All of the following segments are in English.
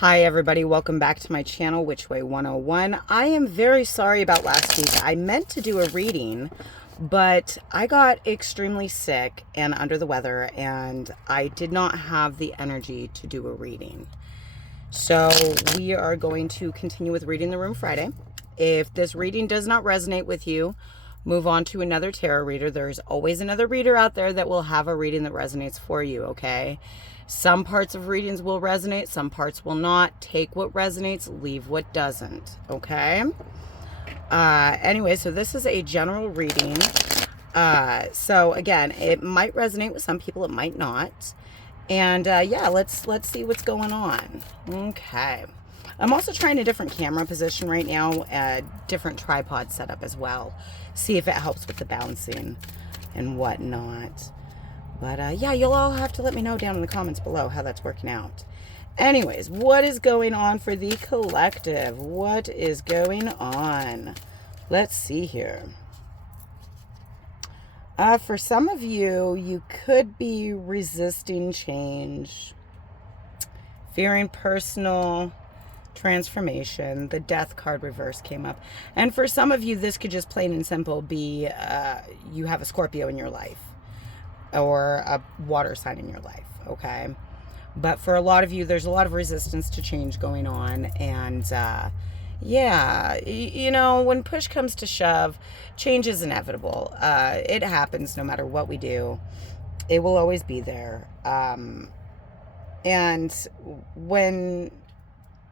Hi everybody, welcome back to my channel, Which Way 101. I am very sorry about last week. I meant to do a reading, but I got extremely sick and under the weather, and I did not have the energy to do a reading. So we are going to continue with Reading the Room Friday. If this reading does not resonate with you, move on to another tarot reader. There's always another reader out there that will have a reading that resonates for you, okay? Some parts of readings will resonate, some parts will not. Take what resonates, leave what doesn't, okay? Anyway, so this is a general reading. So again, it might resonate with some people, it might not. And yeah, let's see what's going on. Okay. I'm also trying a different camera position right now, a different tripod setup as well. See if it helps with the bouncing and whatnot. But yeah, you'll all have to let me know down in the comments below how that's working out. Anyways, what is going on for the collective? What is going on? Let's see here. For some of you, you could be resisting change, fearing personal transformation. The Death card reverse came up. And for some of you, this could just plain and simple be you have a Scorpio in your life or a water sign in your life, okay? But for a lot of you, there's a lot of resistance to change going on. And yeah, you know, when push comes to shove, change is inevitable. It happens no matter what we do. It will always be there. And when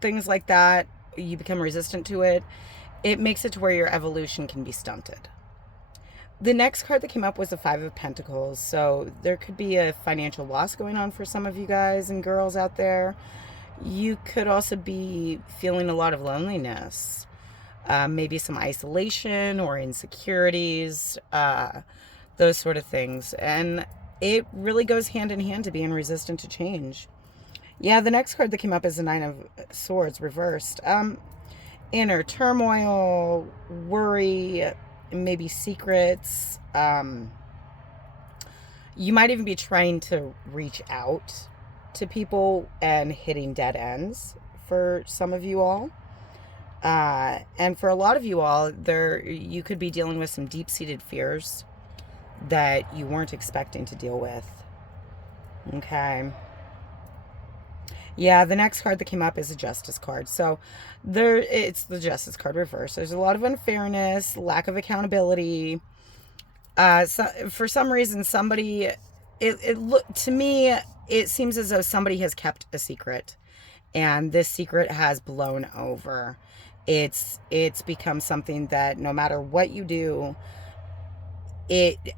things like that, you become resistant to it, it makes it to where your evolution can be stunted. The next card that came up was the Five of Pentacles. So there could be a financial loss going on for some of you guys and girls out there. You could also be feeling a lot of loneliness, maybe some isolation or insecurities, those sort of things. And it really goes hand in hand to being resistant to change. Yeah, the next card that came up is the Nine of Swords reversed. Inner turmoil, worry, maybe secrets. You might even be trying to reach out to people and hitting dead ends for some of you all. And for a lot of you all, you could be dealing with some deep-seated fears that you weren't expecting to deal with. Okay. Yeah, the next card that came up is a Justice card. So it's the Justice card reversed. There's a lot of unfairness, lack of accountability. So for some reason, somebody, to me, it seems as though somebody has kept a secret, and this secret has blown over. It's become something that no matter what you do,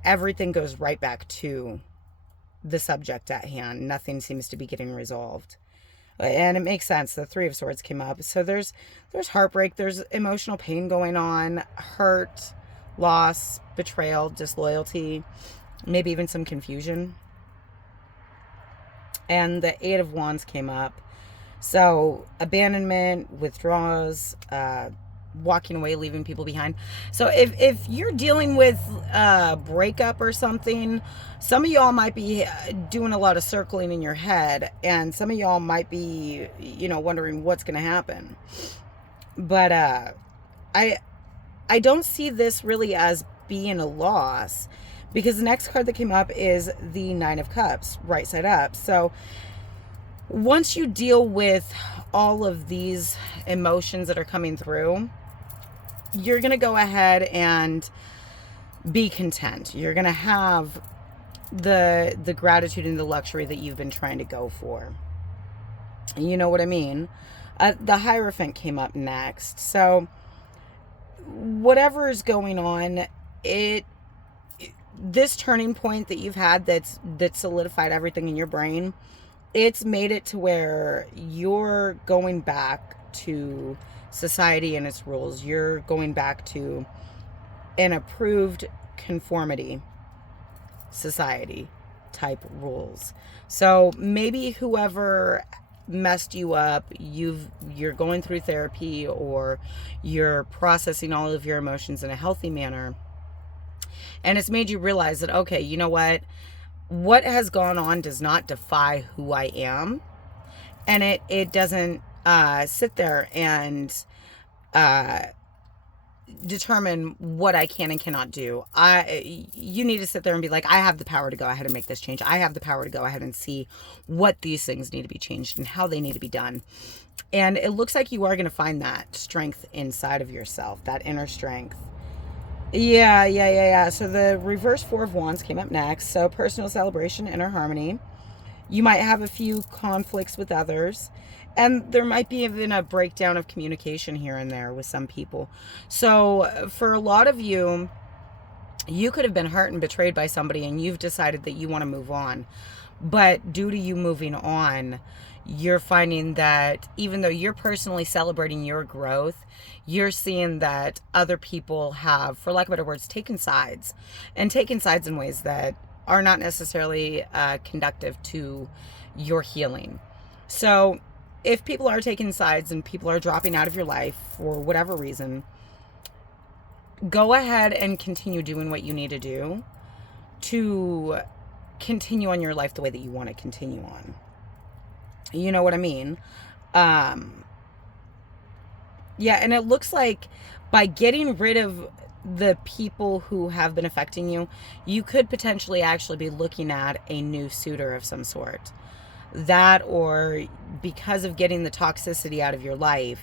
everything goes right back to the subject at hand. Nothing seems to be getting resolved. And it makes sense. The Three of Swords came up. So there's heartbreak, there's emotional pain going on, hurt, loss, betrayal, disloyalty, maybe even some confusion. And the Eight of Wands came up. So abandonment, withdrawals, walking away, leaving people behind. So if you're dealing with a breakup or something, some of y'all might be doing a lot of circling in your head, and some of y'all might be, you know, wondering what's going to happen. But I don't see this really as being a loss, because the next card that came up is the Nine of Cups, right side up. So once you deal with all of these emotions that are coming through, you're going to go ahead and be content. You're going to have the gratitude and the luxury that you've been trying to go for. You know what I mean? The Hierophant came up next. So whatever is going on, this turning point that you've had that solidified everything in your brain, it's made it to where you're going back to society and its rules. You're going back to an approved conformity society type rules. So maybe whoever messed you up, you're going through therapy, or you're processing all of your emotions in a healthy manner, and it's made you realize that, okay, you know what has gone on does not defy who I am, and it doesn't sit there and determine what I can and cannot do. You need to sit there and be like, I have the power to go ahead and make this change. I have the power to go ahead and see what these things need to be changed and how they need to be done. And it looks like you are going to find that strength inside of yourself, that inner strength. Yeah. So the reverse Four of Wands came up next. So personal celebration, inner harmony. You might have a few conflicts with others. And there might be even a breakdown of communication here and there with some people. So for a lot of you, you could have been hurt and betrayed by somebody and you've decided that you want to move on. But due to you moving on, you're finding that even though you're personally celebrating your growth, you're seeing that other people have, for lack of better words, taken sides. And taken sides in ways that are not necessarily conductive to your healing. So if people are taking sides and people are dropping out of your life for whatever reason, go ahead and continue doing what you need to do to continue on your life the way that you want to continue on. You know what I mean? Yeah, and it looks like by getting rid of the people who have been affecting you, you could potentially actually be looking at a new suitor of some sort. That, or because of getting the toxicity out of your life,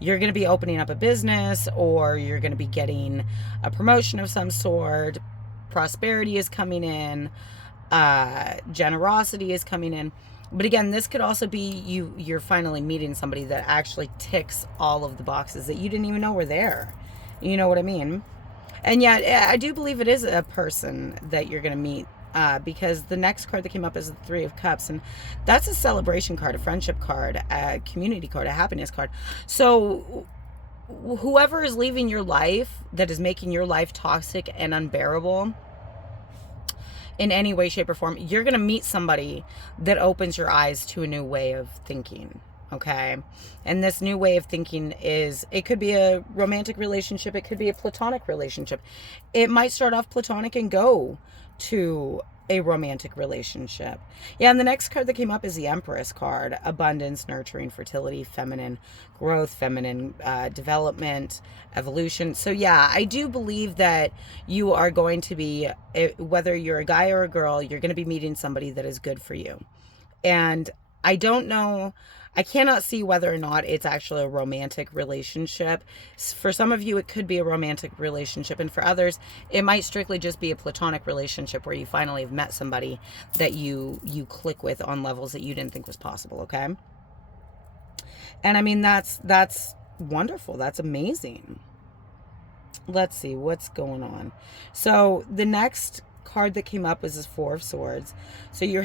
you're going to be opening up a business, or you're going to be getting a promotion of some sort. Prosperity is coming in. Generosity is coming in. But again, this could also be you're finally meeting somebody that actually ticks all of the boxes that you didn't even know were there. You know what I mean? And yet, I do believe it is a person that you're going to meet. Because the next card that came up is the Three of Cups, and that's a celebration card, a friendship card, a community card, a happiness card. So whoever is leaving your life that is making your life toxic and unbearable in any way, shape, or form, you're going to meet somebody that opens your eyes to a new way of thinking. Okay. And this new way of thinking it could be a romantic relationship. It could be a platonic relationship. It might start off platonic and go to a romantic relationship. Yeah. And the next card that came up is the Empress card: abundance, nurturing, fertility, feminine growth, feminine development, evolution. So yeah, I do believe that you are going to be, whether you're a guy or a girl, you're going to be meeting somebody that is good for you. And I don't know, I cannot see whether or not it's actually a romantic relationship. For some of you, it could be a romantic relationship. And for others, it might strictly just be a platonic relationship where you finally have met somebody that you click with on levels that you didn't think was possible. Okay. And I mean, that's wonderful. That's amazing. Let's see what's going on. So the next card that came up was this Four of Swords. So you're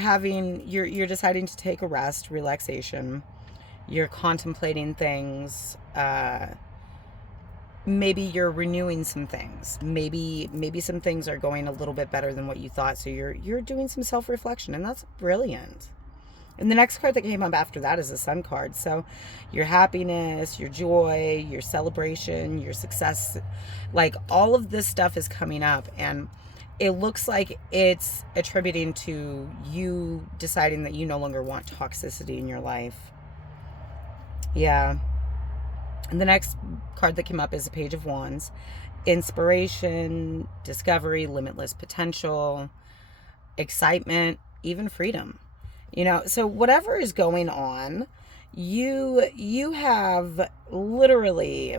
deciding to take a rest, relaxation. You're contemplating things. Maybe you're renewing some things. Maybe some things are going a little bit better than what you thought. So you're doing some self-reflection, and that's brilliant. And the next card that came up after that is the Sun card. So your happiness, your joy, your celebration, your success, like all of this stuff is coming up, and it looks like it's attributing to you deciding that you no longer want toxicity in your life. Yeah. And the next card that came up is the Page of Wands: inspiration, discovery, limitless potential, excitement, even freedom. You know, so whatever is going on, you have literally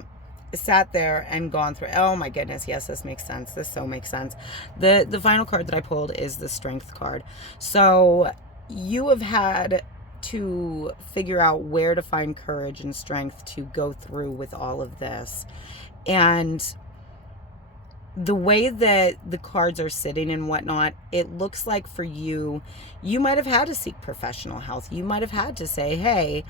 sat there and gone through. Oh my goodness, yes, this makes sense. This so makes sense. The final card that I pulled is the Strength card. So you have had to figure out where to find courage and strength to go through with all of this. And the way that the cards are sitting and whatnot, it looks like for you might have had to seek professional help. You might have had to say, hey,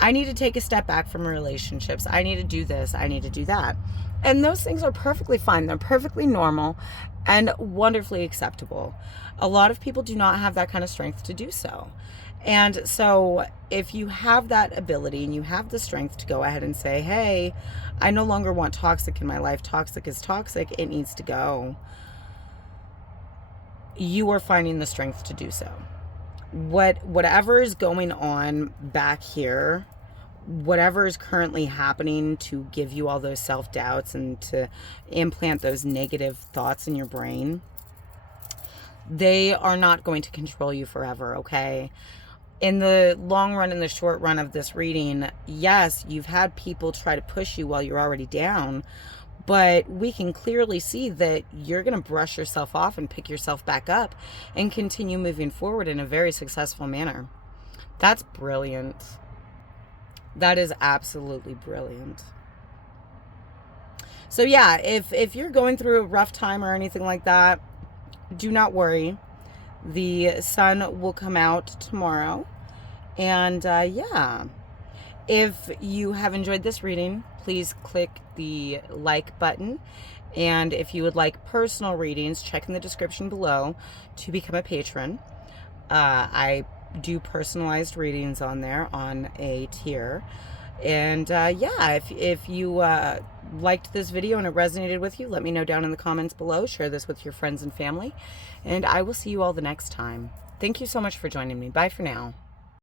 I need to take a step back from relationships. I need to do this. I need to do that. And those things are perfectly fine. They're perfectly normal and wonderfully acceptable. A lot of people do not have that kind of strength to do so. And so if you have that ability and you have the strength to go ahead and say, hey, I no longer want toxic in my life. Toxic is toxic. It needs to go. You are finding the strength to do so. Whatever is going on back here, whatever is currently happening to give you all those self-doubts and to implant those negative thoughts in your brain, they are not going to control you forever, okay? In the long run, in the short run of this reading, yes, you've had people try to push you while you're already down, but we can clearly see that you're going to brush yourself off and pick yourself back up and continue moving forward in a very successful manner. That's brilliant. That is absolutely brilliant. So yeah, if you're going through a rough time or anything like that, do not worry. The sun will come out tomorrow. And yeah, if you have enjoyed this reading, please click the like button. And if you would like personal readings, check in the description below to become a patron. I do personalized readings on there on a tier. And yeah, if you liked this video and it resonated with you, let me know down in the comments below. Share this with your friends and family. And I will see you all the next time. Thank you so much for joining me. Bye for now.